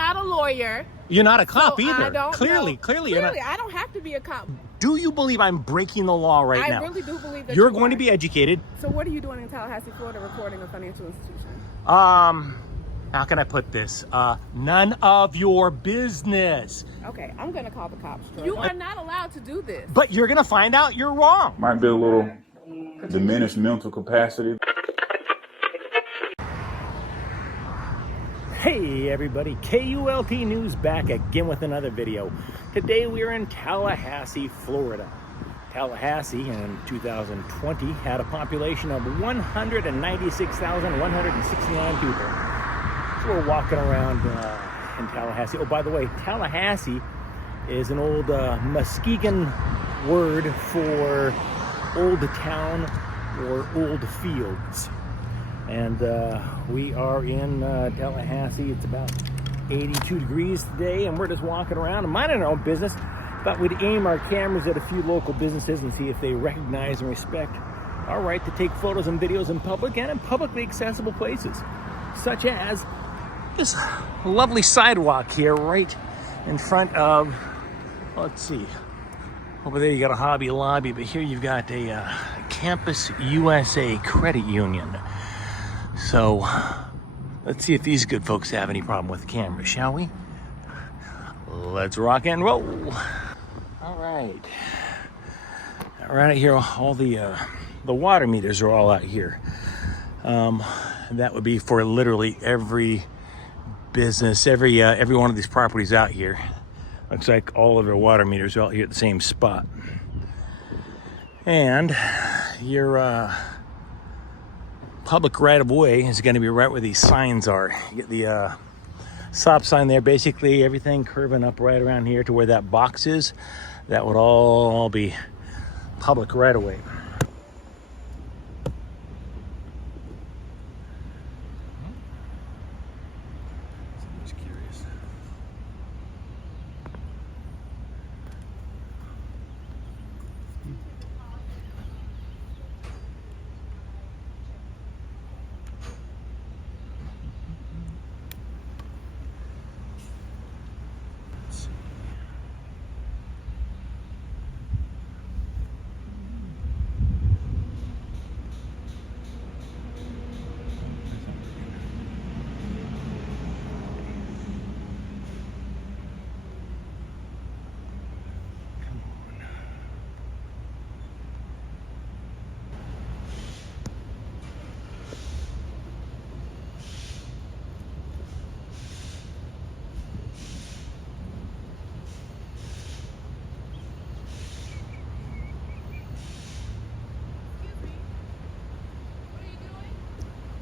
not a lawyer. You're not a cop so either. I don't Clearly, know. clearly, you're not. I don't have to be a cop. Do you believe I'm breaking the law right now? I really do believe that you're going to be educated. So what are you doing in Tallahassee, Florida, recording a financial institution? How can I put this? None of your business. Okay, I'm gonna call the cops. You are not allowed to do this. But you're gonna find out you're wrong. Might be a little diminished mental capacity. Hey everybody, KULT News back again with another video. Today we are in Tallahassee, Florida. Tallahassee in 2020 had a population of 196,169 people. So we're walking around in Tallahassee. Oh, by the way, Tallahassee is an old Muskegon word for old town or old fields. And we are in Tallahassee. It's about 82 degrees today, and we're just walking around and minding our own business. Thought we'd aim our cameras at a few local businesses and see if they recognize and respect our right to take photos and videos in public and in publicly accessible places, such as this lovely sidewalk here right in front of, let's see, over there you got a Hobby Lobby, but here you've got a Campus USA credit union. So let's see if these good folks have any problem with the camera, shall we? Let's rock and roll. All right here, all the water meters are all out here. That would be for literally every business, every one of these properties out here. Looks like all of their water meters are out here at the same spot. And your public right-of-way is going to be right where these signs are. You get the stop sign there, basically everything curving up right around here to where that box is. That would all be public right-of-way. Just curious.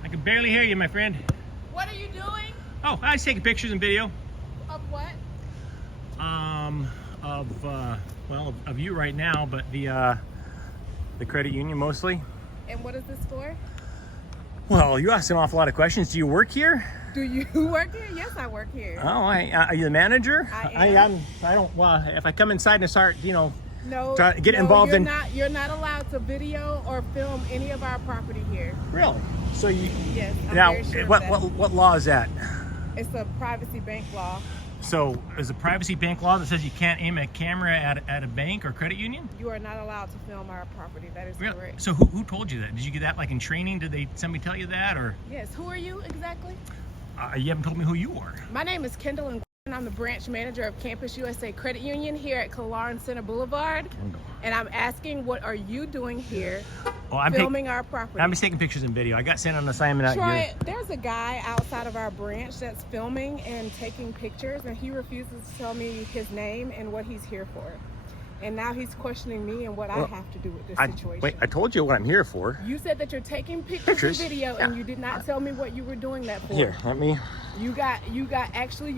I can barely hear you, my friend. What are you doing? Oh, I was taking pictures and video. Of what? Of you right now, but the credit union mostly. And what is this for? Well, you asked an awful lot of questions. Do you work here? Do you work here? Yes, I work here. Oh, are you the manager? I am. I don't. Well, if I come inside and start, No, get involved you're not. You're not allowed to video or film any of our property here. Really? So you? Yes. I'm now, very sure of what that. what law is that? It's a privacy bank law. So, is a privacy bank law that says you can't aim a camera at a bank or credit union? You are not allowed to film our property. That is Really? correct. So, who told you that? Did you get that like in training? Did somebody tell you that, or? Yes. Who are you exactly? You haven't told me who you are. My name is Kendall, and I'm the branch manager of Campus USA Credit Union here at Clarence Center Boulevard. And I'm asking, what are you doing here filming our property? I'm just taking pictures and video. I got sent on an assignment out Troy, here. there's a guy outside of our branch that's filming and taking pictures, and he refuses to tell me his name and what he's here for. And now he's questioning me and what I have to do with this situation. Wait, I told you what I'm here for. You said that you're taking pictures and video, and you did not tell me what you were doing that for. Here, let me. You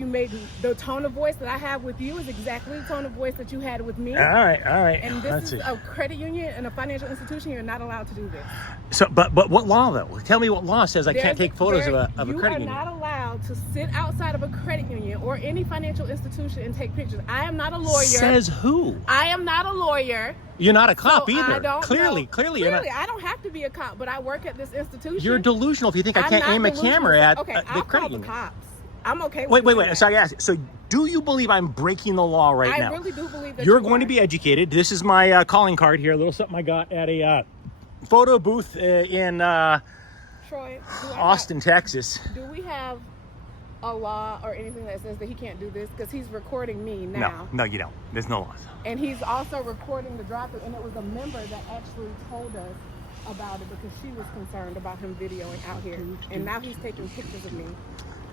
made the tone of voice that I have with you is exactly the tone of voice that you had with me. All right. And this is a credit union and a financial institution. You're not allowed to do this. So, but what law though? Tell me what law says I can't take photos of a credit union. You are not allowed to sit outside of a credit union or any financial institution and take pictures. I am not a lawyer. Says who? I am not a lawyer. You're not a cop so either. I don't Clearly, you're not. I don't have to be a cop, but I work at this institution. You're delusional if you think I can't aim a camera at the credit union. I'll call the cops. I'm okay with Wait. that. Sorry, ask. So, do you believe I'm breaking the law right now? I really do believe that You're going to be educated. This is my calling card here. A little something I got at a photo booth in Troy, Austin, Texas. Do we have a law or anything that says that he can't do this? Because he's recording me now. No, you don't. There's no laws. And he's also recording the drive-thru, and it was a member that actually told us about it because she was concerned about him videoing out here. And now he's taking pictures of me.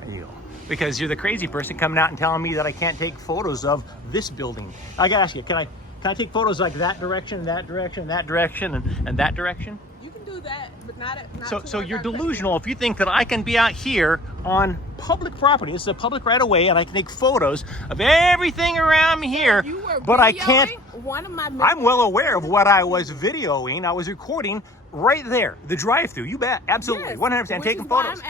There you go. Because you're the crazy person coming out and telling me that I can't take photos of this building. I gotta ask you, can I take photos like that direction, that direction, that direction, and that direction? You can do that, but not So you're delusional if you think that I can be out here on public property. This is a public right of way, and I can take photos of everything around me here. But I can't. One of my I'm well aware of what I was videoing. I was recording right there, the drive-through. You bet, absolutely, 100% taking photos.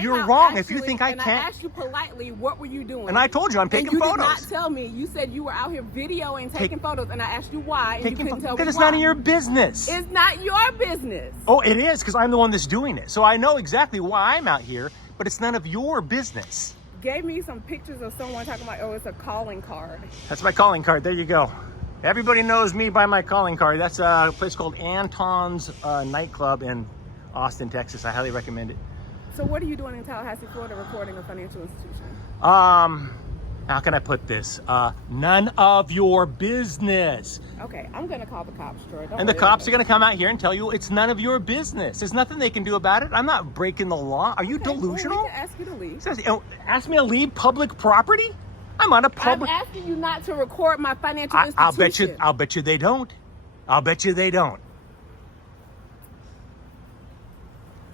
You're wrong if you think I can't. And I asked you politely, what were you doing? And I told you I'm taking photos. You did not tell me. You said you were out here videoing, taking photos, and I asked you why, and you couldn't tell me why. Because it's none of your business. It's not your business. Oh, it is, because I'm the one that's doing it. So I know exactly why I'm out here, but it's none of your business. Gave me some pictures of someone talking about, oh, it's a calling card. That's my calling card. There you go. Everybody knows me by my calling card. That's a place called Anton's nightclub in Austin, Texas. I highly recommend it. So what are you doing in Tallahassee, Florida, recording a financial institution? How can I put this? None of your business. Okay, I'm gonna call the cops, Troy. And the cops are gonna come out here and tell you it's none of your business. There's nothing they can do about it. I'm not breaking the law. Are you delusional? Well, we can ask you to leave. Ask me to leave public property? I'm on a public. I'm asking you not to record my financial institution. I'll bet you they don't. I'll bet you they don't.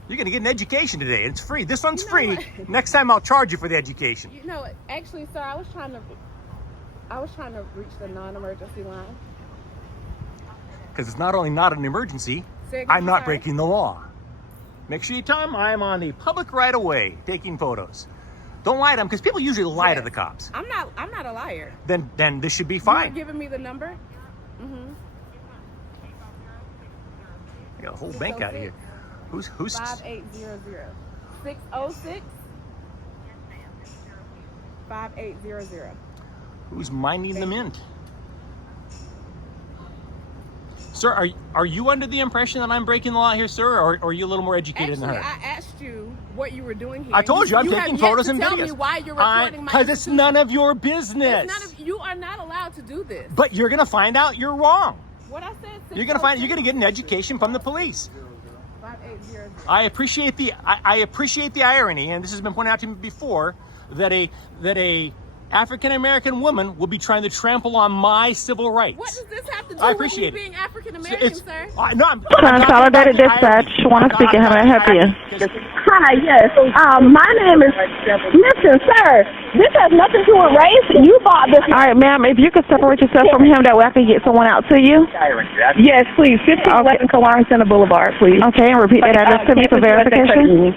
You're gonna get an education today. It's free. This one's free. Next time I'll charge you for the education. You know, actually, sir, I was trying to reach the non-emergency line. Because it's not only not an emergency, I'm not breaking the law. Make sure you tell them I'm on the public right of way taking photos. Don't lie to them, because people usually lie to the cops. I'm not a liar. Then this should be fine. You're giving me the number? Mm-hmm. I got a whole bank out of here. Who's 5800 606 5800. Who's minding the mint? Sir, are you under the impression that I'm breaking the law here, sir, or are you a little more educated than her? I asked you what you were doing here. I told you I'm taking photos and videos. Tell me why you're recording my because it's none of your business. You are not allowed to do this. But you're gonna find out you're wrong. What I said. You're gonna get an education from the police. 5800. I appreciate the irony, and this has been pointed out to me before, that a African American woman will be trying to trample on my civil rights. What does this have to do with me being African American, sir? No, I'm Consolidated Dispatch. Want to speak? How may I help you? Hi, yes. My name is. Listen, sir. This has nothing to do with race. You bought this. All right, ma'am. If you could separate yourself from him, that way I can get someone out to you. Yes, please. 1511 Kalari Center Boulevard, please. Okay, and repeat that address to me for verification.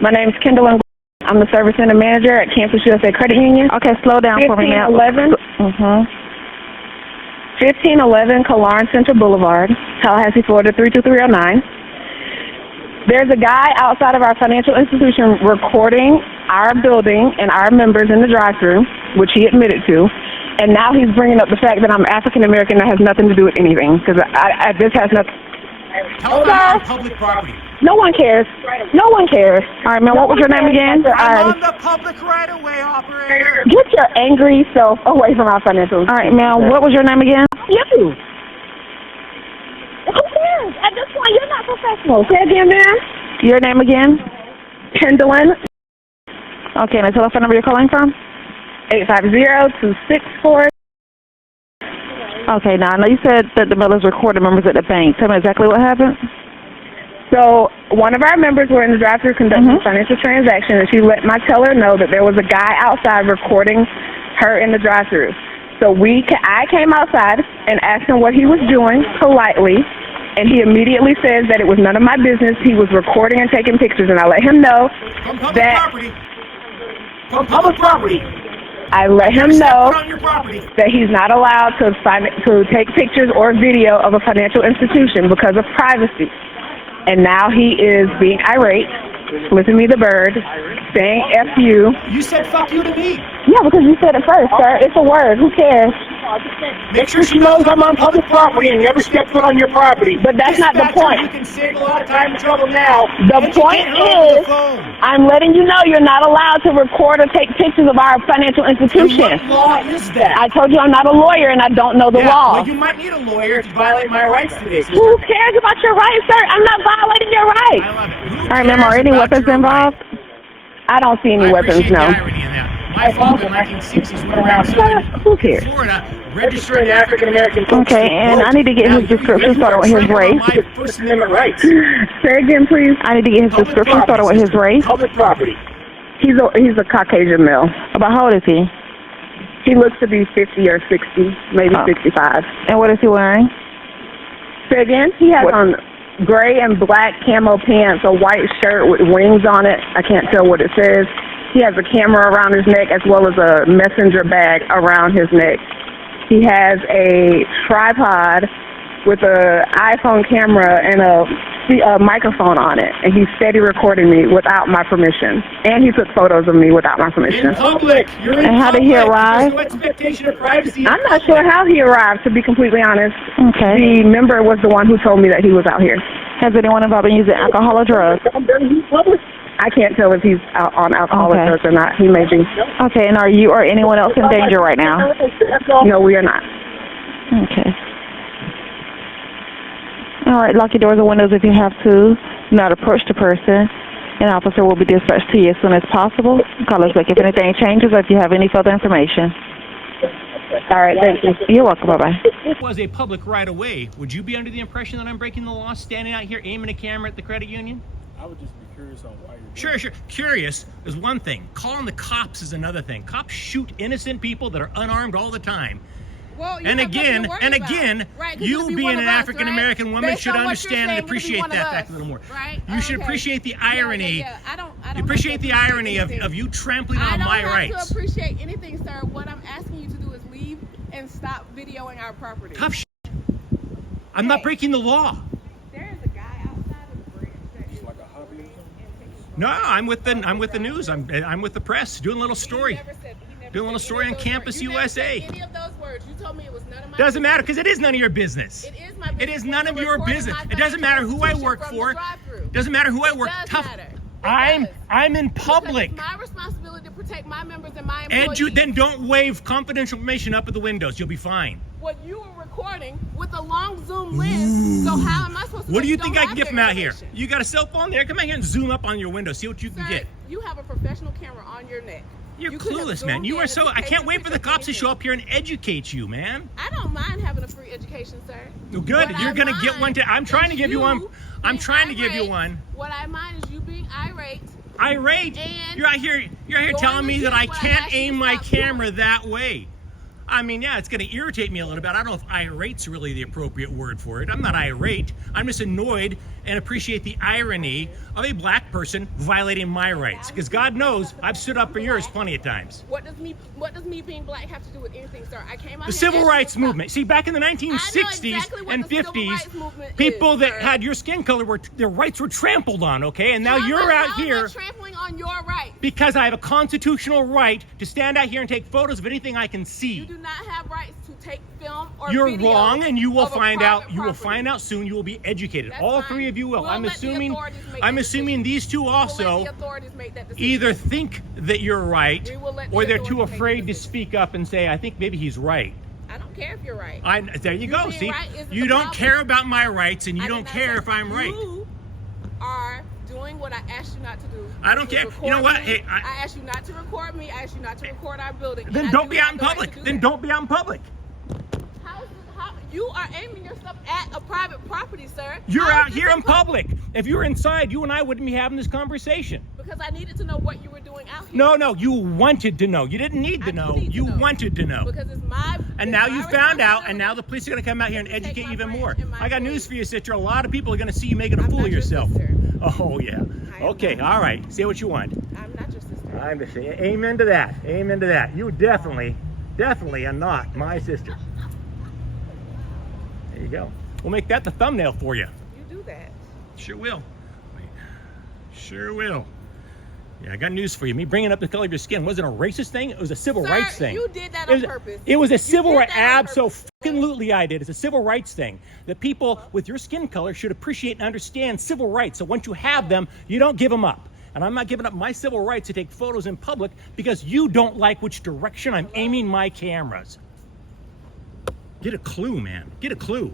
My name is Kendall. I'm the service center manager at Campus USA Credit Union. Okay, slow down for me, ma'am. 1511 Kalari Center Boulevard, Tallahassee, Florida 32309. There's a guy outside of our financial institution recording our building and our members in the drive-thru, which he admitted to, and now he's bringing up the fact that I'm African American. That has nothing to do with anything, because this has nothing. Tell them I'm on public property. No one cares. No one cares. All right, ma'am. What was your name again? I'm on the public right-of-way, operator. Get your angry self away from our financial. All right, ma'am. What was your name again? You. Who cares? At this point, you're not professional. Say again, ma'am. Your name again? Pendleton. Okay, and the telephone number you're calling from? 850-264. Okay, now I know you said that the Millers recorded members at the bank. Tell me exactly what happened. So one of our members were in the drive-thru conducting a financial transaction, and she let my teller know that there was a guy outside recording her in the drive-thru. So I came outside and asked him what he was doing politely, and he immediately says that it was none of my business. He was recording and taking pictures, and I let him know From public property. I let him know that he's not allowed to take pictures or video of a financial institution because of privacy. And now he is being irate, flipping me the bird, saying F you. You said fuck you to me. Yeah, because you said it first, sir. It's a word. Who cares? Make sure she knows I'm on public property and never step foot on your property. But that's not the Dispatcher, point. You can save a lot of time and trouble now. The point is, I'm letting you know you're not allowed to record or take pictures of our financial institution. What law is that? I told you I'm not a lawyer and I don't know the law. Well, you might need a lawyer to violate my rights today. Who cares about your rights, sir? I'm not violating your rights. I love it. All right, ma'am, are any weapons involved? I don't see any weapons, no. My father in the 1960s went around Who cares? Florida registering African-American folks. Okay, and I need to get his description started with his race. My First Amendment rights. Say again, please. I need to get his description started with his race. Public property. He's a Caucasian male. About how old is he? He looks to be 50 or 60, maybe 65. And what is he wearing? Say again? He has on gray and black camo pants, a white shirt with wings on it. I can't tell what it says. He has a camera around his neck as well as a messenger bag around his neck. He has a tripod with an iPhone camera and a microphone on it, and he's steady recording me without my permission. And he took photos of me without my permission. In public. You're in And how did he public. arrive? There's no expectation of privacy. I'm not sure how he arrived, to be completely honest. Okay. The member was the one who told me that he was out here. Has anyone involved in using alcohol or drugs? I can't tell if he's out on alcohol or Okay. drugs or not. He may be. Okay, and are you or anyone else in danger right now? No, we are not. Okay. All right, lock your doors and windows if you have to. Do not approach the person. An officer will be dispatched to you as soon as possible. Call us back if anything changes or if you have any further information. All right, thank you. You're welcome. Bye-bye. It was a public right-of-way. Would you be under the impression that I'm breaking the law standing out here aiming a camera at the credit union? I would just be curious on why you're Sure, sure. Curious is one thing. Calling the cops is another thing. Cops shoot innocent people that are unarmed all the time. Well, you And have nothing again, to worry and about. again, Right, 'cause you it'll be being one an of us, African American right? woman Based should on what you're understand saying, and it'll be appreciate one of that us, fact a little more. Right? You should Okay. appreciate the Yeah, irony. yeah. I don't You appreciate the irony of you trampling on my I don't have rights. to appreciate anything, sir. What I'm asking you to do is leave and stop videoing our property. Tough shit. I'm not breaking the law. There is a guy outside of the branch that is like a hobby or something? No, I'm with the news. I'm with the press, doing a little story. Doing a little story on Campus USA. Any of those words. You told me it was none of my Doesn't matter business. because it is none of your business. It is my business. It is none of You're your recording business. my It doesn't matter who I financial work from for. the drive-through. Doesn't matter who I work. It does Tough. matter. It I'm does. in public. Because it's my responsibility to protect my members and my employees. Then don't wave confidential information up at the windows. You'll be fine. What you were recording with a long zoom lens. So how am I supposed to? What do you don't think I have can get their from out here? information? You got a cell phone there? Come out here and zoom up on your window. See what you can Sir, get. you have a professional camera on your neck. You're You could have clueless, man. zoomed You in are and so. I taken can't wait for the pictures of cops to show anything. up here and educate you, man. I don't mind having a free education, sir. Well, good. What You're I gonna get one. mind I'm trying to is give you one. I'm being trying to give you irate. one. What I mind is you being irate. Irate. And You're out here. You're here going telling me that I against what I can't asked you aim to my stop camera doing. that way. I mean, yeah, it's going to irritate me a little bit. I don't know if irate's really the appropriate word for it. I'm not irate. I'm just annoyed and appreciate the irony of a black person violating my rights. Because God knows I've stood up for yours plenty of times. What does me being black have to do with anything, sir? I came out The here civil and rights asked you to movement. See, back in the 1960s exactly what and the civil 50s, rights movement people is, that sir. had your skin color their rights were trampled on, okay? And now How am you're I- out how am I here trampling on your rights. because I have a constitutional right to stand out here and take photos of anything I can You see. do not have rights to take film or You're video wrong, and you will of a find out. private You will property. find out soon. You will be educated. That's All fine. three of you will. We'll I'm let the assuming. authorities make I'm that assuming these two We'll let also the authorities make that decision. either think that you're right, We will let the or they're too authorities make afraid the to decision. speak up and say, "I think maybe he's right." I don't care if you're right. There you go. being See, right isn't you the don't problem. care about my rights, and you I did don't not care say if I'm right. You are doing what I asked you not to do. I don't which care. was You know record what? me. Hey, I asked you not to record me. I asked you not to record our building. and Then I don't do be have out in the right to public. do Then that. don't be out in public. How you are aiming your stuff at a private property, sir? You're How out is here this in public. If you were inside, you and I wouldn't be having this conversation. Because I needed to know what you were doing out here. No, you wanted to know. You didn't need to I know. do need to You know. wanted to know. Because it's my. And it's now my you found out, and responsibility. now the police are going to come out here and to take educate my you even branch more. and my I got employees. news for you, sister. A lot of people are going to see you making a I'm fool not of your yourself. sister. Oh, yeah. I am Okay, not. all right. Say what you want. I'm not your sister. I'm just saying, amen to that. Amen to that. You definitely are not my sister. There you go. We'll make that the thumbnail for you. You do that. Sure will. Sure will. Yeah, I got news for you. Me bringing up the color of your skin wasn't a racist thing. It was a civil rights thing. You did that on purpose. It was a civil right. Absolutely, I did. It's a civil rights thing. That people with your skin color should appreciate and understand civil rights. So once you have them, you don't give them up. And I'm not giving up my civil rights to take photos in public because you don't like which direction I'm aiming my cameras. Get a clue, man. Get a clue.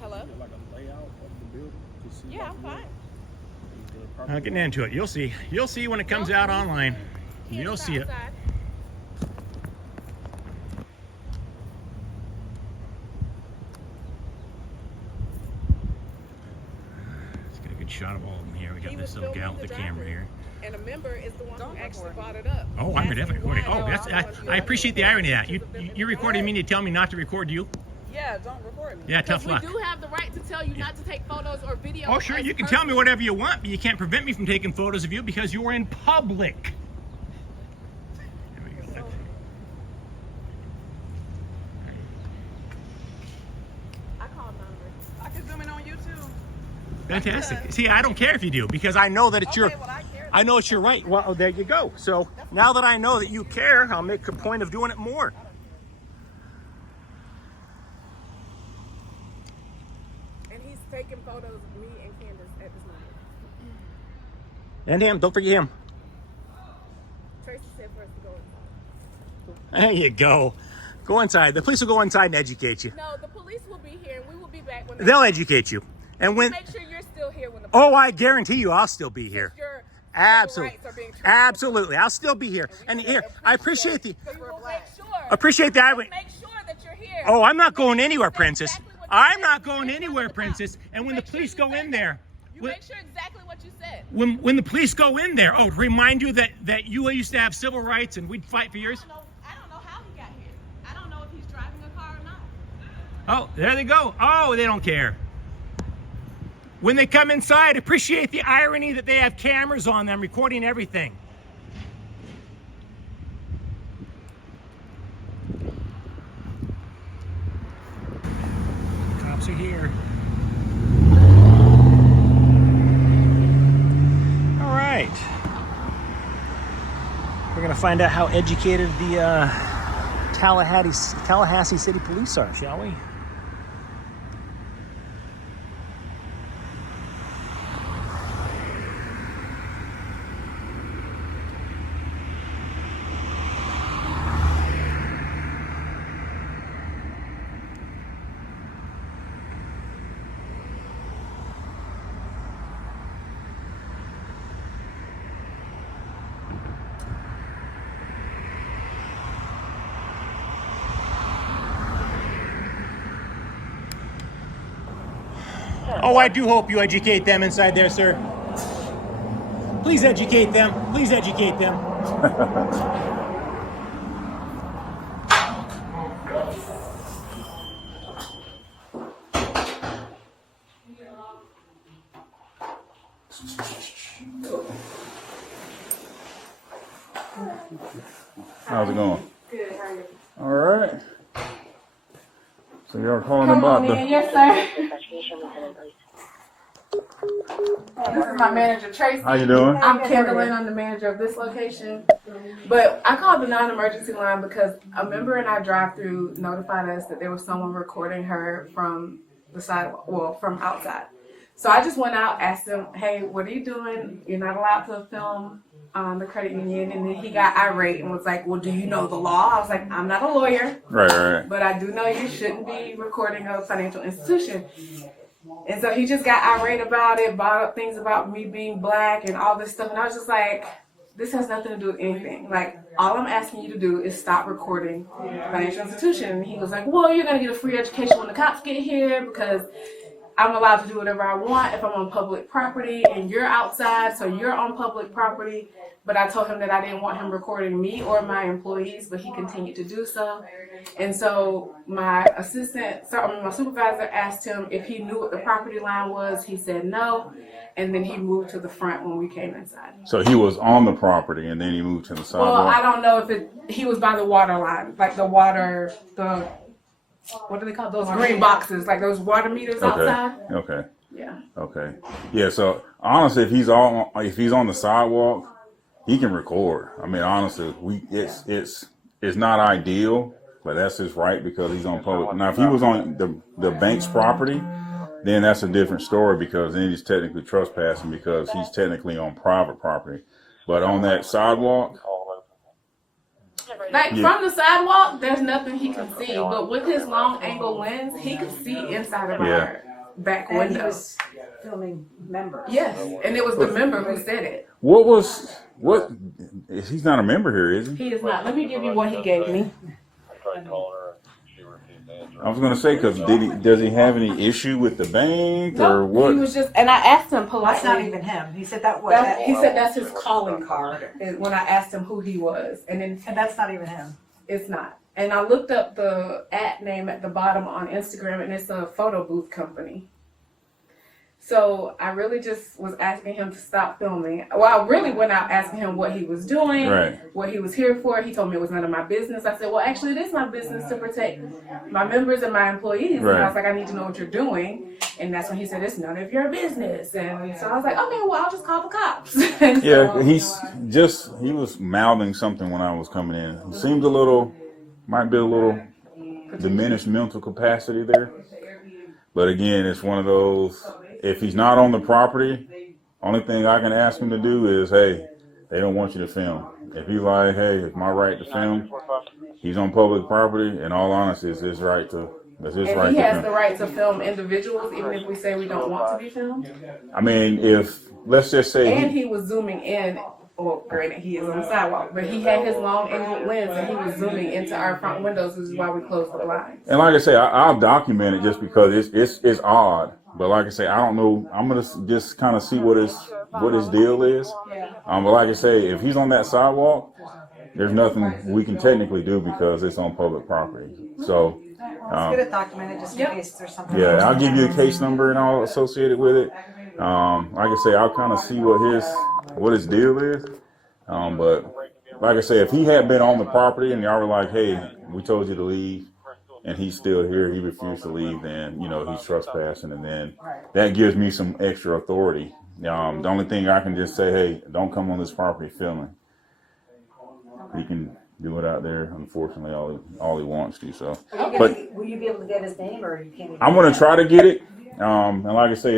Hello? Like a layout of the building to see. Yeah, I'm fine. Not getting into it. You'll see. You'll see when it comes out online. You'll see it. Let's get a good shot of all of them here. We got this little gal with the camera here. And a member is the one who actually brought it up. Oh, I'm definitely recording. Oh, that's. I appreciate the irony of that. You recording me and you tell me not to record you? Yeah, don't record me. Yeah, tough luck. We do have the right to tell you not to take photos or videos. Oh, sure, you can tell me whatever you want, but you can't prevent me from taking photos of you because you're in public. I called number. I can zoom in on YouTube. Fantastic. See, I don't care if you do because I know that it's your. Well, I know it's your right. Well, there you go. So now that I know that you care, I'll make a point of doing it more. Taking photos of me and Candace at this moment. And him, don't forget him. Tracy said for us to go inside. There you go. Go inside. The police will go inside and educate you. No, the police will be here and we will be back when they'll educate you. And when make sure you're still here when the oh, I guarantee you I'll still be here. Your Absolutely. rights are being treated. Absolutely. I'll still be here. And here, I appreciate the So you will make sure. appreciate the irony. Make sure that you're here. Oh, I'm not going anywhere, princess. I'm not going anywhere, princess. And when the police go in there, you make sure exactly what you said. When the police go in there, oh, to remind you that you used to have civil rights and we'd fight for yours. I don't know how he got here. I don't know if he's driving a car or not. Oh, there they go. Oh, they don't care. When they come inside, appreciate the irony that they have cameras on them recording everything. Cops are here. All right. We're going to find out how educated the Tallahassee City Police are, shall we? Oh, I do hope you educate them inside there, sir. Please educate them. Please educate them. How's it going? Good, how are you? All right. So you're calling about the... Yes, sir. This is my manager, Tracy. How you doing? I'm Kendallin. I'm the manager of this location. But I called the non-emergency line because a member in our drive-thru notified us that there was someone recording her from the sidewalk, well, from outside. So I just went out, asked him, hey, what are you doing? You're not allowed to film the credit union. And then he got irate and was like, well, do you know the law? I was like, I'm not a lawyer. Right. But I do know you shouldn't be recording a financial institution. And so he just got irate about it, brought up things about me being black and all this stuff. And I was just like, this has nothing to do with anything. Like, all I'm asking you to do is stop recording financial institution. And he was like, well, you're going to get a free education when the cops get here because I'm allowed to do whatever I want if I'm on public property and you're outside, so you're on public property. But I told him that I didn't want him recording me or my employees, but he continued to do so. And so my supervisor asked him if he knew what the property line was. He said no, and then he moved to the front when we came inside. So he was on the property and then he moved to the sidewalk? Well, I don't know if he was by the water line, like what do they call those green boxes, like those water meters outside? Okay. Yeah. Okay. Yeah. So honestly, if he's on the sidewalk, he can record. I mean, honestly, it's not ideal, but that's his right because he's on public. Now, if he was on the bank's property, then that's a different story because then he's technically trespassing because he's technically on private property. But on that sidewalk, Like from the sidewalk, there's nothing he can see, but with his long angle lens, he could see inside of our back And he window. was filming members. Yes, and it was the member who said it. what? He's not a member here, is he? He is not. Let me give you what he gave me. I was gonna say because does he have any issue with the bank or No, what? he was just, and I asked him That's not politely. even him. He said that was. He said that's his calling card. Is when I asked him who he was, and then And that's not even him. it's not. And I looked up the at name at the bottom on Instagram, and it's a photo booth company. So I really just was asking him to stop filming. Well, I really went out asking him what he was doing, Right. what he was here for. He told me it was none of my business. I said, well, actually, it is my business to protect my members and my employees. And I Right. was like, I need to know what you're doing. And that's when he said, it's none of your business. And so I was like, okay, well, I'll just call the cops. And Yeah, so, he was mouthing something when I was coming in. He seemed might be a little diminished mental capacity there. But again, it's one of those, if he's not on the property, only thing I can ask him to do is, hey, they don't want you to film. If he's like, hey, it's my right to film, he's on public property, in all honesty, it's his right to and he has the right to film individuals, even if we say we don't want to be filmed. I mean, let's just say And he was zooming in. Well, granted, he is on the sidewalk, but he had his long angled lens and he was zooming into our front windows, which is why we closed the blinds. and like I say, I'll document it just because it's odd. But like I say, I don't know. I'm gonna just kind of see what his deal is. But like I say, if he's on that sidewalk, there's nothing we can technically do because it's on public property. So Let's get it documented just in case there's something. yeah, I'll give you a case number and all associated with it. Like I say, I'll kind of see what his deal is. But like I say, if he had been on the property and y'all were like, hey, we told you to leave, and he's still here, he refused to leave, then, he's trespassing, and then that gives me some extra authority. The only thing I can just say, hey, don't come on this property filming. He can do it out there, unfortunately, all he wants to. So, but Will you be able to get his name or you can't even? I'm going to try to get it. And like I say,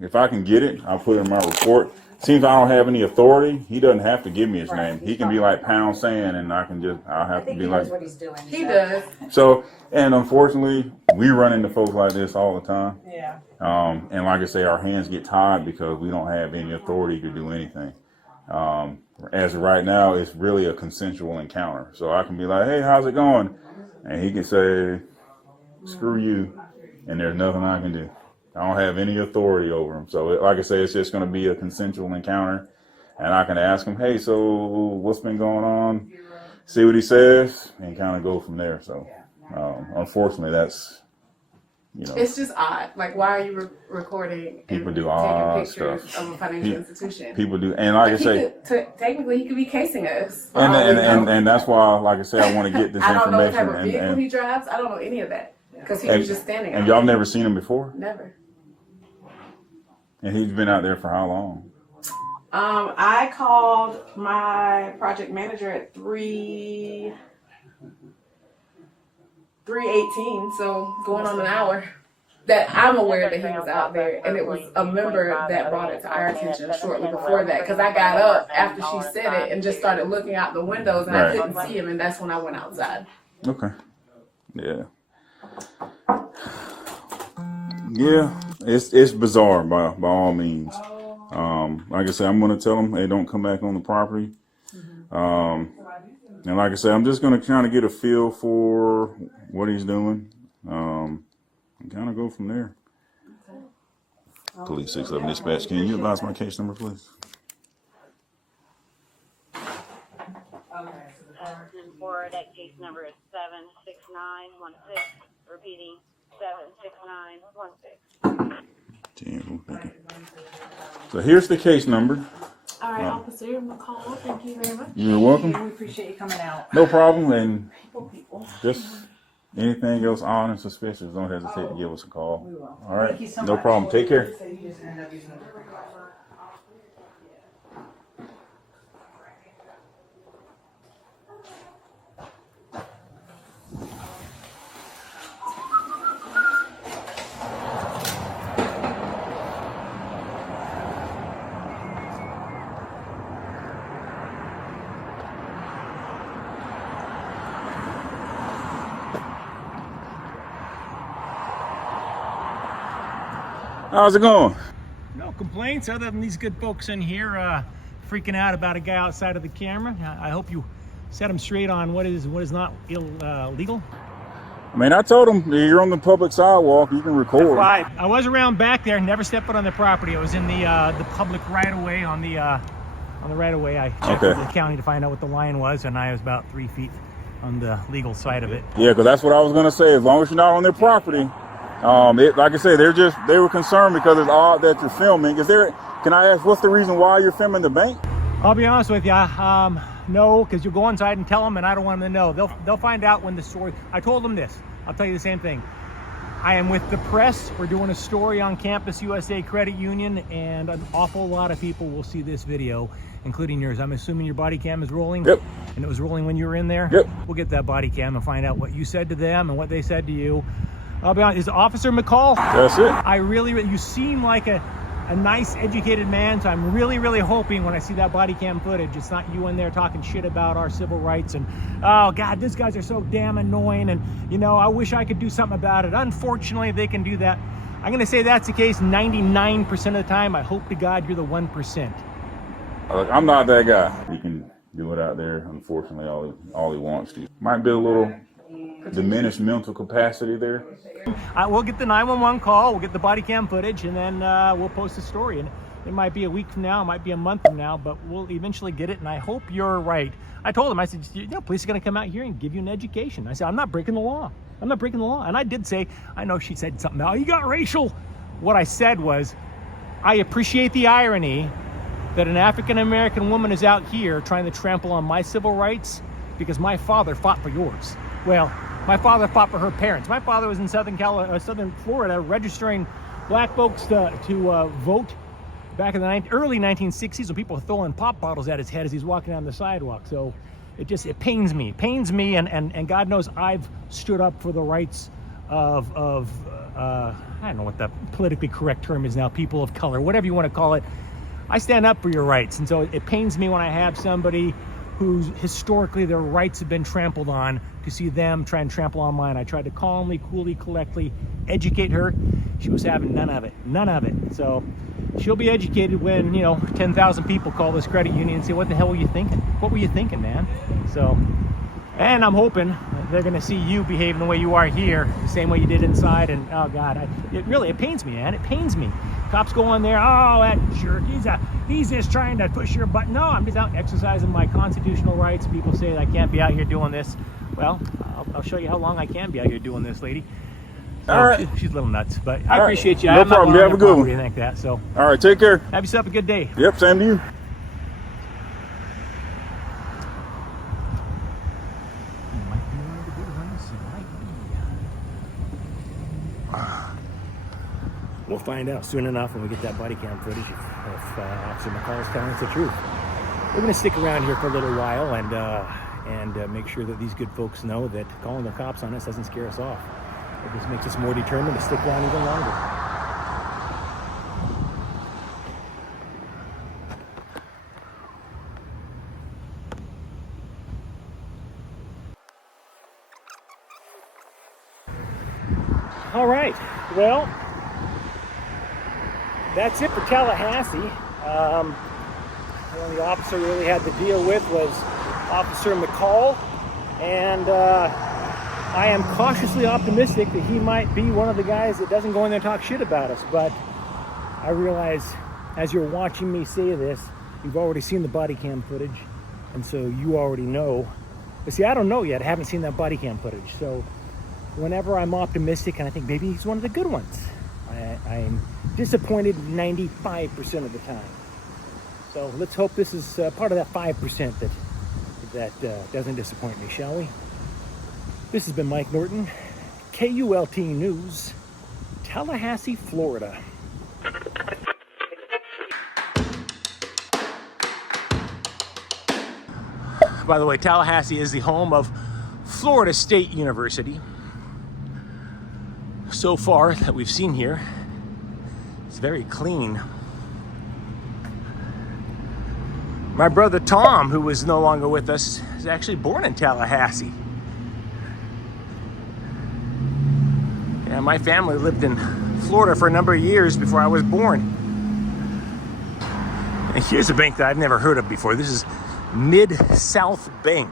if I can get it, I'll put it in my report. Seems I don't have any authority. He doesn't have to give me his name. He can be like pound sand, and I'll have to be he like. knows what he's doing. He does. So, and unfortunately, we run into folks like this all the time. Yeah. And like I say, our hands get tied because we don't have any authority to do anything. As of right now, it's really a consensual encounter. So I can be like, hey, how's it going? And he can say, screw you. And there's nothing I can do. I don't have any authority over him. So like I say, it's just going to be a consensual encounter. And I can ask him, hey, so what's been going on? See what he says and kind of go from there. So unfortunately, that's, It's just odd. Like, why are you recording People and do taking odd pictures stuff. of a financial institution? people do. And like I say, Technically, he could be casing us. for all we know. and that's why, like I say, I want to get this I don't know what type information. of vehicle And he drives. I don't know any of that because he was just standing and out y'all there. never seen him before? Never. And he's been out there for how long? I called my project manager at 3:18, so going on an hour. That I'm aware that he was out there, and it was a member that brought it to our attention shortly before that. Because I got up after she said it and just started looking out the windows, and I couldn't see him, and that's when I went outside. Okay. Yeah. Yeah, it's bizarre by all means. Like I said, I'm gonna tell him, hey, don't come back on the property. And like I said, I'm just gonna kind of get a feel for what he's doing. And kind of go from there. Police 611 dispatch. Can you advise my case number, please? For that case number is 76916. Repeating 76916. So here's the case number. All right, Officer McCall, thank you very much. You're welcome. We appreciate you coming out. No problem. And just Anything else odd and suspicious, don't hesitate to give us a call. We will. All right. Thank you so No much. problem. Take care. How's it going? No complaints other than these good folks in here freaking out about a guy outside of the camera. I hope you set them straight on what is not illegal. I mean, I told him you're on the public sidewalk. You can record. Right. I was around back there. Never stepped foot on the property. I was in the public right of way on the right of way. I checked with the county to find out what the line was, and I was about 3 feet on the legal side of it. Yeah, because that's what I was gonna say. As long as you're not on their property. Like I said, they were concerned because it's odd that you're filming. Can I ask what's the reason why you're filming the bank? I'll be honest with you, no, because you'll go inside and tell them, and I don't want them to know. They'll find out when the story. I told them this. I'll tell you the same thing. I am with the press. We're doing a story on Campus USA Credit Union, and an awful lot of people will see this video, including yours. I'm assuming your body cam is rolling. Yep. And it was rolling when you were in there. Yep. We'll get that body cam and find out what you said to them and what they said to you. I'll be honest, is Officer McCall? That's it. You seem like a nice, educated man, so I'm really hoping when I see that body cam footage, it's not you in there talking shit about our civil rights and, oh God, these guys are so damn annoying and, you know, I wish I could do something about it. Unfortunately, they can do that. I'm gonna say that's the case 99% of the time. I hope to God you're the 1%. Look, I'm not that guy. He can do it out there, unfortunately, all he wants to. Might be a little diminished mental capacity there. We'll get the 911 call, we'll get the body cam footage, and then we'll post the story. And it might be a week from now, it might be a month from now, but we'll eventually get it, and I hope you're right. I told him, I said, you know, police are going to come out here and give you an education. I said, I'm not breaking the law. I'm not breaking the law. And I did say, I know she said something, oh, you got racial. What I said was, I appreciate the irony that an African-American woman is out here trying to trample on my civil rights because my father fought for yours. Well, my father fought for her parents. My father was in Southern Florida registering black folks to vote back in the early 1960s when people were throwing pop bottles at his head as he's walking down the sidewalk. So it pains me. And God knows I've stood up for the rights of I don't know what the politically correct term is now, people of color, whatever you want to call it. I stand up for your rights. And so it pains me when I have somebody whose historically their rights have been trampled on, to see them try and trample on mine. I tried to calmly, coolly, collectedly educate her. She was having none of it. So she'll be educated when, 10,000 people call this credit union and say, what the hell were you thinking? What were you thinking, man? So, and I'm hoping they're gonna see you behaving the way you are here, the same way you did inside. And oh God, it pains me, man. It pains me. Cops go on there, oh, that jerk, he's just trying to push your button. No, I'm just out exercising my constitutional rights. People say that I can't be out here doing this. Well, I'll show you how long I can be out here doing this, lady. All right. She's a little nuts, but I appreciate you. No problem. You have a good one. Like that, so. All right, take care. Have yourself a good day. Yep, same to you. We'll find out soon enough when we get that body cam footage if Officer McCall is telling us the truth. We're going to stick around here for a little while and make sure that these good folks know that calling the cops on us doesn't scare us off. It just makes us more determined to stick around even longer. All right, well, that's it for Tallahassee. The only officer we really had to deal with was Officer McCall, and I am cautiously optimistic that he might be one of the guys that doesn't go in there and talk shit about us, but I realize as you're watching me say this, you've already seen the body cam footage, and so you already know. But see, I don't know yet. I haven't seen that body cam footage, so whenever I'm optimistic and I think maybe he's one of the good ones, I'm disappointed 95% of the time. So let's hope this is part of that 5% that doesn't disappoint me, shall we? This has been Mike Norton. KULT News, Tallahassee, Florida. By the way, Tallahassee is the home of Florida State University. So far that we've seen here, it's very clean. My brother Tom, who is no longer with us, is actually born in Tallahassee. Yeah, my family lived in Florida for a number of years before I was born. And here's a bank that I've never heard of before. This is MidSouth Bank.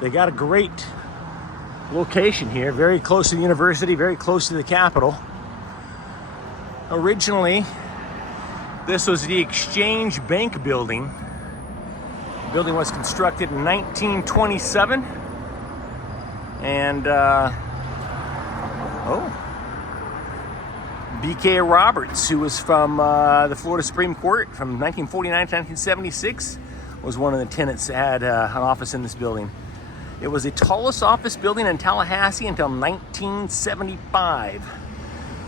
They got a great location here, very close to the university, very close to the Capitol. Originally, this was the Exchange Bank building. The building was constructed in 1927. And, B.K. Roberts, who was from the Florida Supreme Court from 1949 to 1976, was one of the tenants that had an office in this building. It was the tallest office building in Tallahassee until 1975.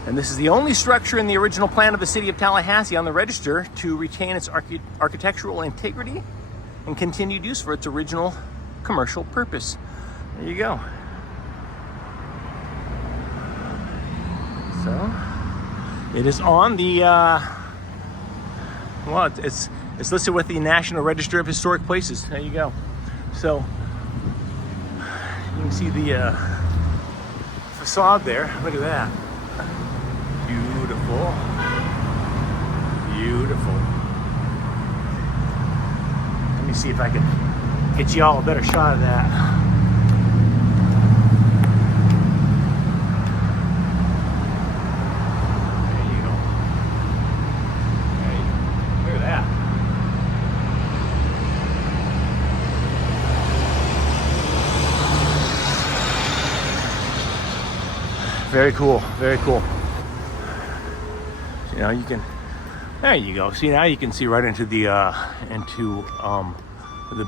And this is the only structure in the original plan of the city of Tallahassee on the register to retain its architectural integrity and continued use for its original commercial purpose. There you go. So, it is on the, well, it's listed with the National Register of Historic Places. There you go. So, you can see the facade there. Look at that. Beautiful. Beautiful. Let me see if I can get you all a better shot of that. There you go. There you go. Look at that. Very cool, very cool. You know, you can, there you go. See, now you can see right into the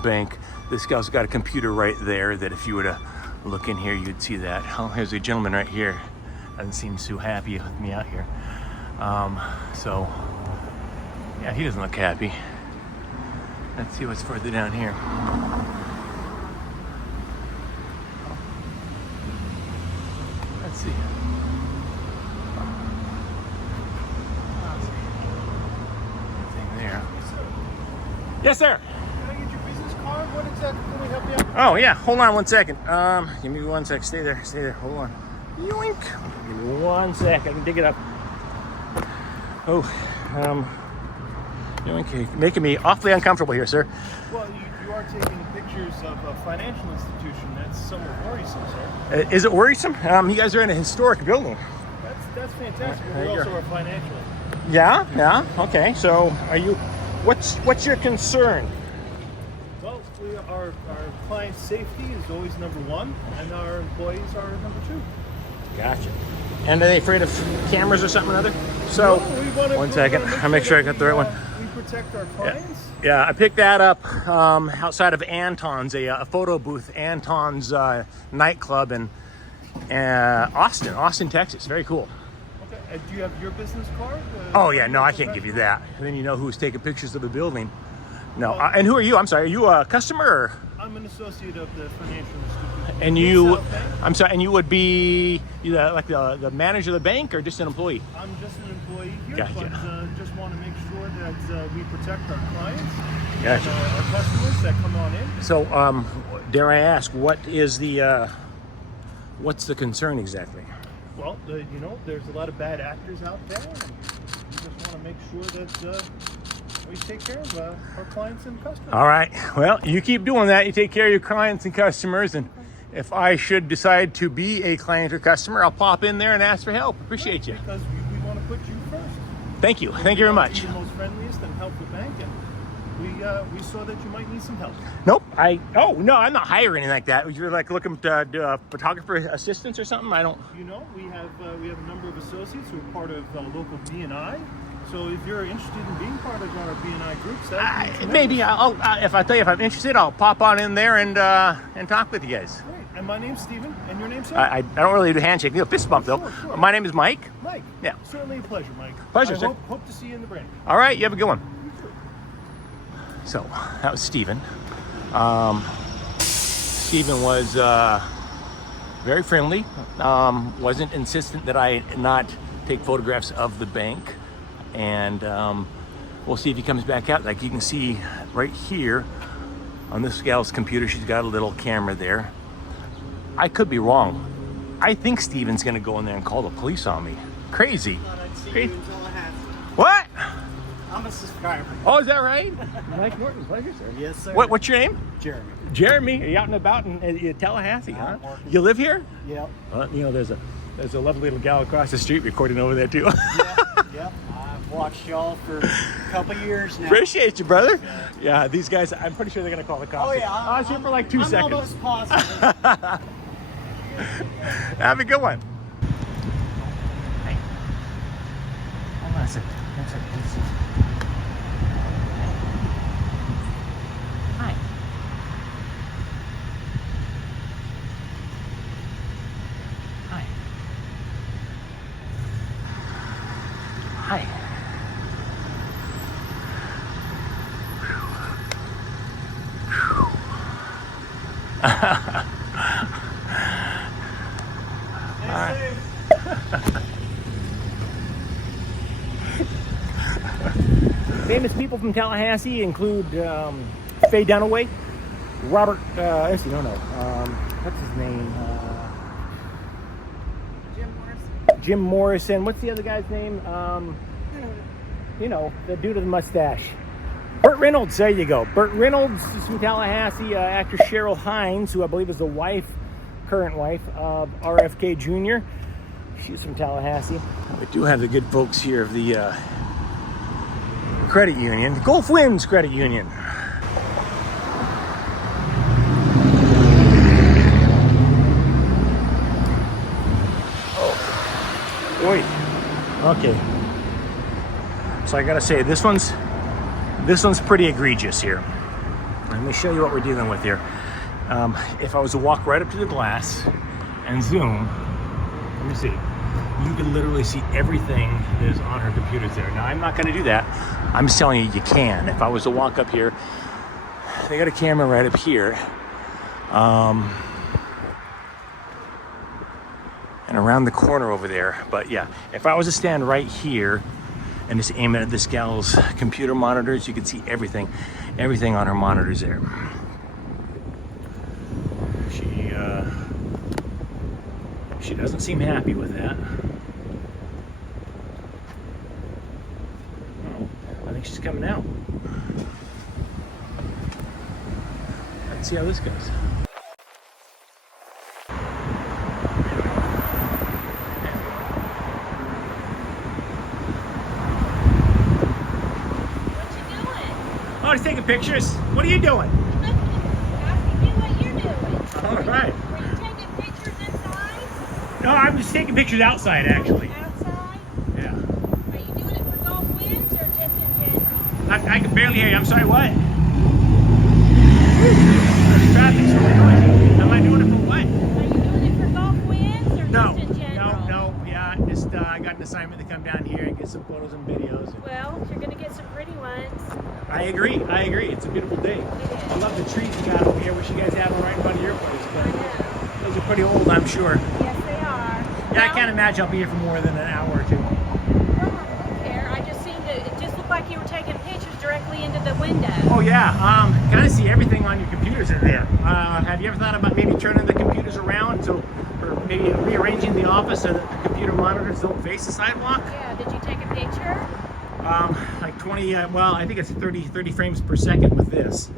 bank. This guy's got a computer right there that if you were to look in here, you'd see that. Oh, here's a gentleman right here. Doesn't seem too happy with me out here. So, yeah, he doesn't look happy. Let's see what's further down here. Let's see. Yes, sir. Can I get your business card? What exactly can we help you out? Oh, yeah. Hold on 1 second. Give me 1 sec. Stay there. Stay there. Hold on. Yoink. Give me 1 sec. I can dig it up. Oh, yoink. You're making me awfully uncomfortable here, sir. Well, you are taking pictures of a financial institution. That's somewhat worrisome, sir. Is it worrisome? You guys are in a historic building. That's fantastic. There We you also go. are financial. Yeah. Yeah. Okay. So, are you? What's your concern? Well, our client's safety is always number one, and our employees are number two. Gotcha. And are they afraid of cameras or something or other? So, No, we wanna- 1 we second. wanna I'll make sure I got the right one. We protect our clients. Yeah, I picked that up outside of Anton's, a photo booth, Anton's nightclub in Austin, Texas. Very cool. Okay. Do you have your business card? Oh yeah, no, I can't give you that. And then you know who's taking pictures of the building. No, and who are you? I'm sorry, are you a customer? Or? I'm an associate of the financial institution. And you, MidSouth Bank. I'm sorry, and you would be like the manager of the bank or just an employee? I'm just an employee here, Gotcha. but just want to make sure that we protect our clients Gotcha. and our customers that come on in. So, dare I ask, what's the concern exactly? Well, there's a lot of bad actors out there, and we just want to make sure that we take care of our clients and customers. All right. Well, you keep doing that. You take care of your clients and customers. And if I should decide to be a client or customer, I'll pop in there and ask for help. Appreciate you. Because we want to put you first. Thank you. Thank you very much. You're the most friendliest and helpful bank, and we saw that you might need some help. Nope. Oh, no, I'm not hiring anything like that. You're like looking to do a photographer assistance or something? I don't. We have a number of associates who are part of local B&I. So if you're interested in being part of our B&I groups, that would be Maybe I'll if I tell you if I'm interested, I'll pop on in there and talk with you guys. great. And my name's Steven. And your name, sir? I don't really do handshake. Fist bump, though. Sure. My name is Mike. Mike. Yeah. Certainly a pleasure, Mike. Pleasure, sir. Hope to see you in the brand. All right, you have a good one. So, that was Steven. Steven was very friendly. Wasn't insistent that I not take photographs of the bank. And we'll see if he comes back out. Like you can see right here on this gal's computer, she's got a little camera there. I could be wrong. I think Steven's gonna go in there and call the police on me. Crazy. Crazy. What? I'm a subscriber. Oh, is that right? Mike Norton, pleasure, sir. Yes, sir. What's your name? Jeremy. Jeremy. Are you out and about in Tallahassee, huh? You live here? Yep. Well, you know, there's a lovely little gal across the street recording over there too. Yep. I've watched y'all for a couple years now. Appreciate you, brother. Yeah, these guys, I'm pretty sure they're gonna call the cops. Oh yeah. I was here for like 2 I'm seconds. almost positive. Have a good one. Hey. Hold on a second. One second. Hi. Hi. Hi. Famous people from Tallahassee include Faye Dunaway, Robert, what's his name? Jim Morrison. What's the other guy's name? You know, the dude with the mustache. Burt Reynolds, there you go. Burt Reynolds is from Tallahassee. Actress Cheryl Hines, who I believe is the current wife of RFK Jr. She's from Tallahassee. We do have the good folks here of the credit union, Gulf Winds Credit Union. Oh, oi. Okay. So I gotta say, this one's pretty egregious here. Let me show you what we're dealing with here. If I was to walk right up to the glass and zoom, let me see. You can literally see everything that is on her computers there. Now, I'm not going to do that. I'm just telling you, you can. If I was to walk up here, they got a camera right up here. And around the corner over there. But yeah, if I was to stand right here and just aim it at this gal's computer monitors, you can see everything on her monitors there. She doesn't seem happy with that. Oh, I think she's coming out. Let's see how this goes. Oh, he's taking pictures. What are you doing? Asking you what you're doing. All right. Were you taking pictures inside? No, I'm just taking pictures outside, actually. Outside? Yeah. Are you doing it for Gulf Winds or just in general? I can barely hear you. I'm sorry, what? There's traffic's really noisy. Am I doing it for what? Are you doing it for Gulf Winds or No. just in general? No. Yeah, just I got an assignment to come down here and get some photos and videos. Well, you're going to get some pretty ones. I agree. It's a beautiful day. I love the trees you got over here. Wish you guys had them right in front of your place. But those are pretty old, I'm sure. Yes, they are. Yeah, I can't imagine I'll be here for more than an hour or two. Well, I don't care. I just seemed to, it just looked like you were taking pictures directly into the window. Oh yeah, kind of see everything on your computers in there. Have you ever thought about maybe turning the computers around, or maybe rearranging the office so that the computer monitors don't face the sidewalk? Yeah, did you take a picture? Like 20, well, I think it's 30 frames per second with this.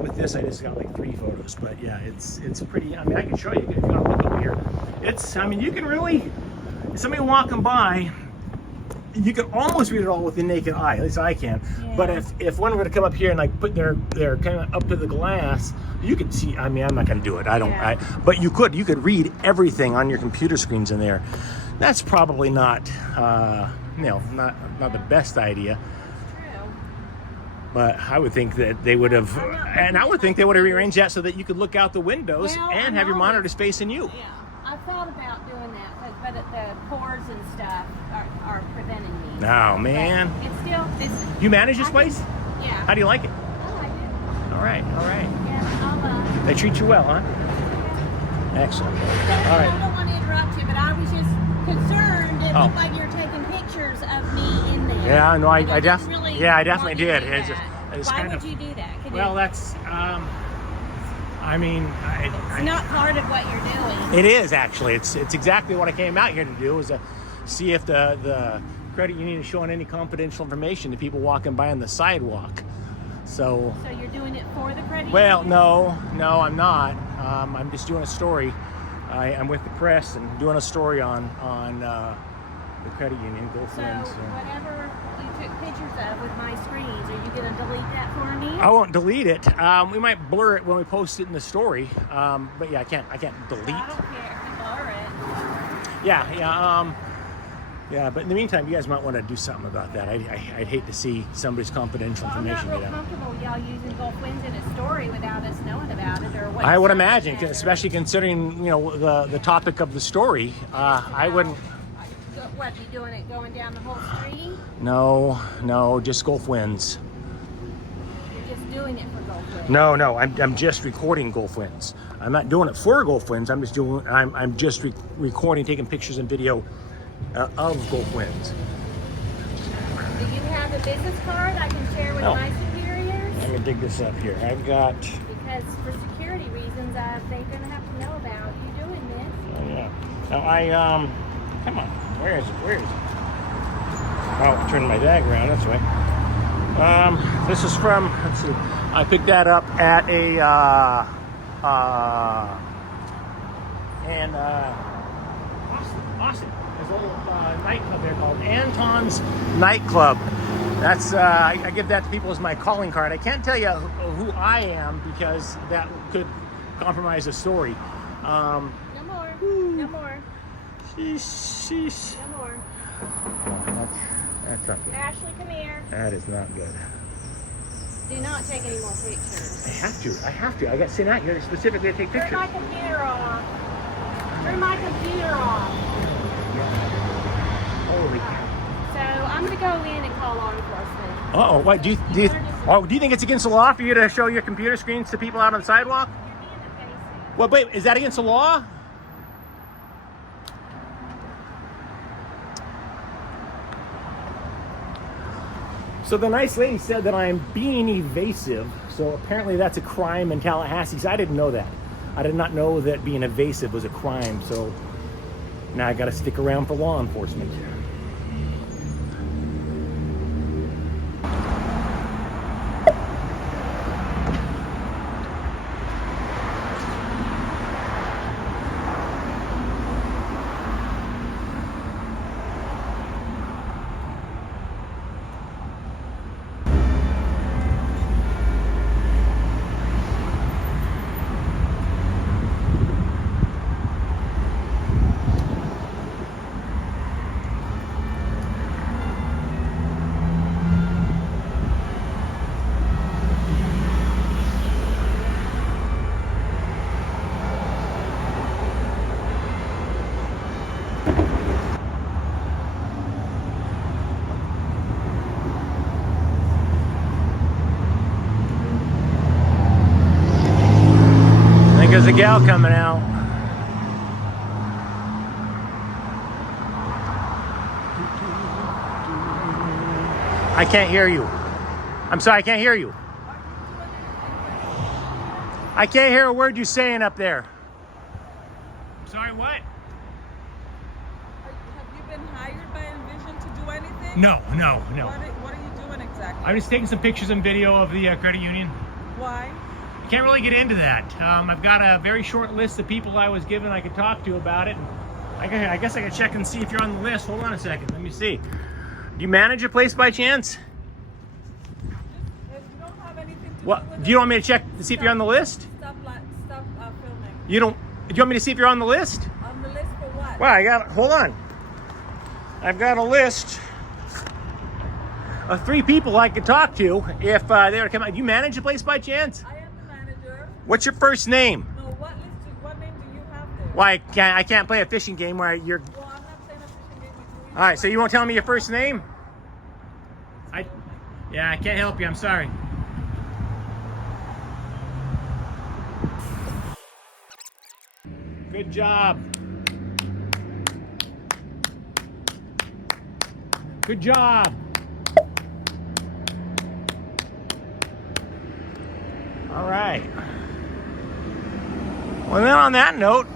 With this, I just got like 3 photos, but yeah, it's pretty, I mean, I can show you if you want to look over here. I mean, you can really, somebody walking by, you can almost read it all with the naked eye, at least I can. Yeah. But if one were to come up here and like put their kind of up to the glass, you could see, I mean, I'm not going to do it. But you could read everything on your computer screens in there. That's probably not, not the best idea. True. But I would think that they would have, and I would think they would have rearranged that so that you could look out the windows and have your monitors facing you. Yeah, I thought about doing that, but the cords and stuff are preventing me. Oh, man. But it's still, Do you manage this place? Yeah. How do you like it? I like it. All right. Yeah, They treat you well, huh? Excellent. All I right. don't want to interrupt you, but I was just concerned. It Oh. looked like you were taking pictures of me in there. Yeah, no, I didn't definitely, really yeah, I definitely want you did. to do It's that. just, Why would you do that? Could well, you, that's, I mean, it's not part of what you're doing. it is actually. It's exactly what I came out here to do, is to see if the credit union is showing any confidential information to people walking by on the sidewalk. So you're doing it for the credit well, union? no, I'm not. I'm just doing a story. I'm with the press and doing a story on the credit union. Go So Friends. whatever you took pictures of with my screens, are you going to delete that for me? I won't delete it. We might blur it when we post it in the story. But yeah, I can't delete. I don't care if you blur it. Yeah. But in the meantime, you guys might want to do something about that. I'd hate to see somebody's confidential Well, I'm information. not real comfortable with y'all using Gulf Winds in a story without us knowing about it or what. I would imagine, especially considering the topic of the story. I wouldn't. What, you doing it going down the whole street? No, just Gulf Winds. You're just doing it for Gulf Winds? No, I'm just recording Gulf Winds. I'm not doing it for Gulf Winds. I'm just recording, taking pictures and video of Gulf Winds. Do you have a business card I can share with my superiors? Let me dig this up here. I've got. Because for security reasons, they're going to have to know about you doing this. Oh yeah. Now come on. Where is it? Oh, turning my bag around. That's right. This is from. Let's see. I picked that up at a Austin. There's a little nightclub there called Anton's Nightclub. That's I give that to people as my calling card. I can't tell you who I am because that could compromise the story. No more. Sheesh. No more. That's not good. Ashley, come here. That is not good. Do not take any more pictures. I have to. I got sent out here specifically to take pictures. Turn my computer off. Turn my computer off. Holy cow. So I'm going to go in and call law enforcement. Uh-oh. What, do you think it's against the law for you to show your computer screens to people out on the sidewalk? Well, wait, is that against the law? So the nice lady said that I'm being evasive. So apparently that's a crime in Tallahassee. So I didn't know that. I did not know that being evasive was a crime. So now I got to stick around for law enforcement. There's a gal coming out. I can't hear you. I'm sorry, I can't hear you. I can't hear a word you're saying up there. Sorry, what? Have you been hired by Envision to do anything? No. What are you doing exactly? I'm just taking some pictures and video of the credit union. Why? I can't really get into that. I've got a very short list of people I was given I could talk to about it. I guess I could check and see if you're on the list. Hold on a second. Let me see. Do you manage a place by chance? If you don't have anything to What? do with Do you want me to check to see if you're on the list? Stop filming. You don't. Do you want me to see if you're on the list? On the list for what? Well, hold on. I've got a list 3 people I could talk to if they were to come out. Do you manage the place by chance? I am the manager. What's your first name? No, what name do you have there? Why I can't play a fishing game where you're. Well, I'm not playing a fishing game with you. All right, so you won't tell me your first name? Yeah, I can't help you. I'm sorry. Good job. Good job. All right. Well, then on that note,